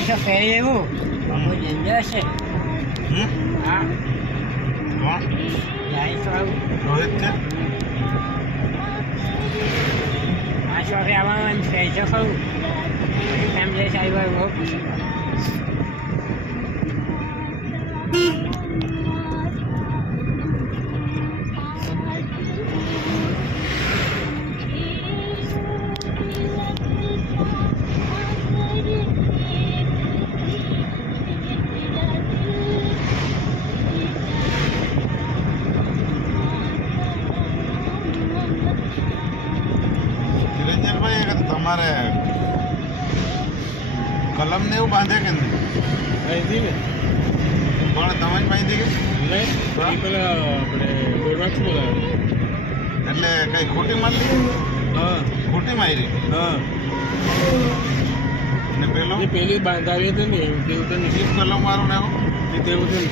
Sa ferry mo. Ako ninja siya. Ha? કોણ Dahil sa Rohit છે masuk ke awan saya kau. Kami saya baru. Niranjanbhai તમારે કલમ ને એવું બાંધે કે નહીં અહીંથી ને પણ તમે જ બાંધી કે નહીં એ પેલા આપણે ગોળવાક્ષ બોલાવે એટલે કઈ ખોટી મારી હા ખોટી મારી હા ને પેલો એ પેલી બાંધાવી હતી ને એવું તેવું તો નહીં સીપ કલમ વાળું ને એવું એ તેવું છે ને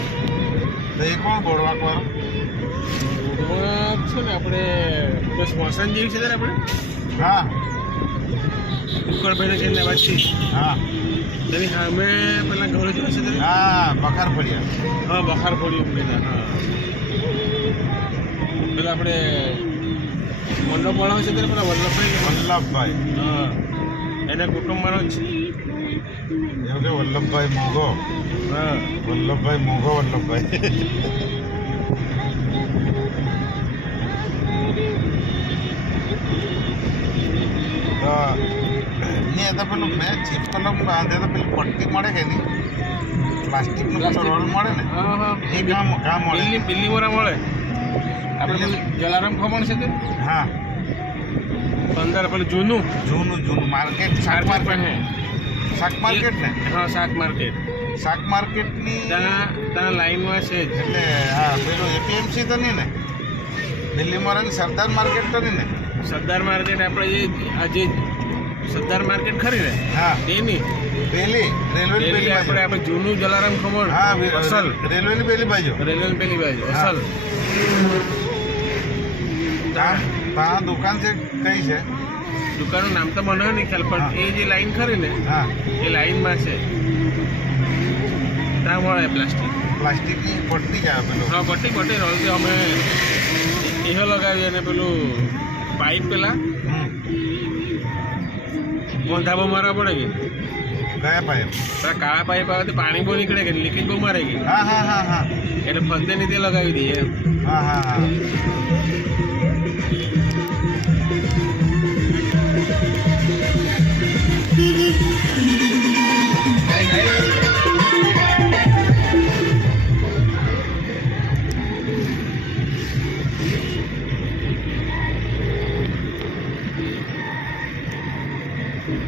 તો એ કોણ બોડવાક વાળો ગોળવાક્ષ છે ને આપણે બસ મોસન જેવી છે ને આપણે હા ઉકળભાઈને છે ને વાંચી હા તેની સામે પેલા ઘોડે જોવા છે તેને હા બખાર પડ્યા હા બખાર પડ્યું પેલા હા પેલા આપણે મંડપ વાળો છે તેને પેલા વલ્લભભાઈ વલ્લભભાઈ હા એના કુટુંબમાં જ છે એવું કે વલ્લભભાઈ મોઘો હા વલ્લભભાઈ મોઘો વલ્લભભાઈ તો નહીં તો પેલું મેં ચીપ કલમ બાંધે તો પેલી પટ્ટી મળે કે નહીં પ્લાસ્ટિકનું પેલો રોલ મળે ને હા હા એ કામ મળે દિલ્હી વરા મળે આપણે જલારામ ખમણ છે તે હા અંદર પેલું જૂનું જૂનું માર્કેટ શાક માર્કેટ શાક માર્કેટ ને હા શાક માર્કેટ શાક માર્કેટની ત્યાં લાઈનમાં છે જ એટલે હા પેલું એપીએમસી તો નહીં ને દિલ્હીમાં રહે સરદાર માર્કેટ તો નહીં ને સરદાર માર્કેટ આપણે જે સરદાર માર્કેટ ખરી ને હા એની પેલી રેલવે પેલી બાજુ આપણે જૂનું જલારામ ખમણ હા અસલ રેલવેની પેલી બાજુ રેલવે પેલી બાજુ હા. અસલ ત્યાં દુકાન છે કઈ છે દુકાનનું નામ તો મને નહીં ખ્યાલ પણ એ જે લાઈન ખરી ને હા એ લાઈનમાં છે ત્યાં મળે પ્લાસ્ટિક પ્લાસ્ટિકની પટ્ટી જ આવે પેલું હા પટ્ટી રોલથી અમે એહો લગાવી અને પેલું પાઇપ પેલા ધાબો મારવા પડે કે કયા પાઇપ પેલા કાળા પાઇપ આવે તો પાણી બહુ નીકળે કે લીકેજ બહુ મારે કે હા હા હા હા એટલે ફરતે ની તે લગાવી દઈએ એમ હા હા હા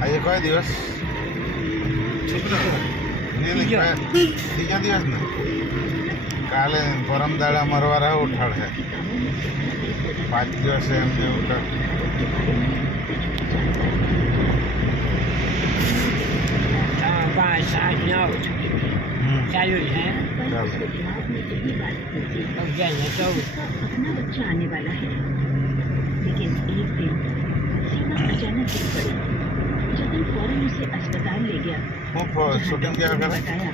આજે કયો દિવસ ત્રીજો દિવસ ને કાલે પરમ દાડા મરવા ઉઠાડશે 5 દિવસે એમને ઉઠાડ Bye, side note. Salut, hein? ચાલો Ok, तो अपना बच्चा आने वाला है लेकिन एक दिन सीमा अचानक गिर पड़ी जब फौरन उसे अस्पताल ले गया હું શૂટિંग ક્યાં કરે बताया